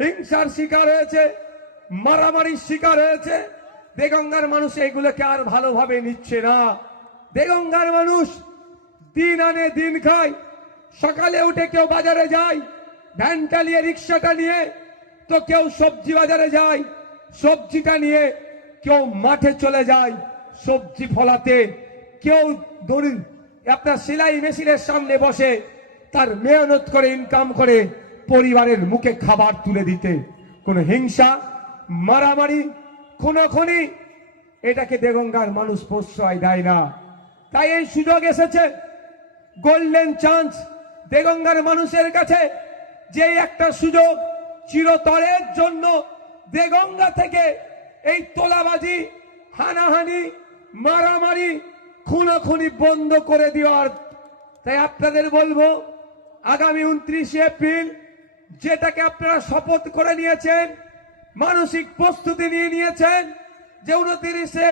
হিংসার শিকার হয়েছে, মারামারির শিকার হয়েছে। দেগঙ্গার মানুষ এগুলোকে আর ভালোভাবে নিচ্ছে না। দেগঙ্গার মানুষ দিন আনে দিন খায়। সকালে উঠে কেউ বাজারে যায় ভ্যান চালিয়ে, রিক্সাটা নিয়ে, তো কেউ সবজি বাজারে যায় সবজিটা নিয়ে, কেউ মাঠে চলে যায় সবজি ফলাতে, কেউ আপনার সেলাই মেশিনের সামনে বসে তার মেহনত করে ইনকাম করে পরিবারের মুখে খাবার তুলে দিতে। কোনো হিংসা, মারামারি, খুনোখুনি, এটাকে দেগঙ্গার মানুষ প্রশ্রয় দেয় না। তাই এই সুযোগ এসেছে, গোল্ডেন চান্স দেগঙ্গার মানুষের কাছে, যে একটা সুযোগ চিরতরের জন্য দেগঙ্গা থেকে এই তোলাবাজি, হানাহানি, মারামারি, খুনোখুনি বন্ধ করে দেওয়ার। তাই আপনাদের বলবো, আগামী 29 এপ্রিল যেটাকে আপনারা শপথ করে নিয়েছেন, মানসিক প্রস্তুতি নিয়ে নিয়েছেন যে 29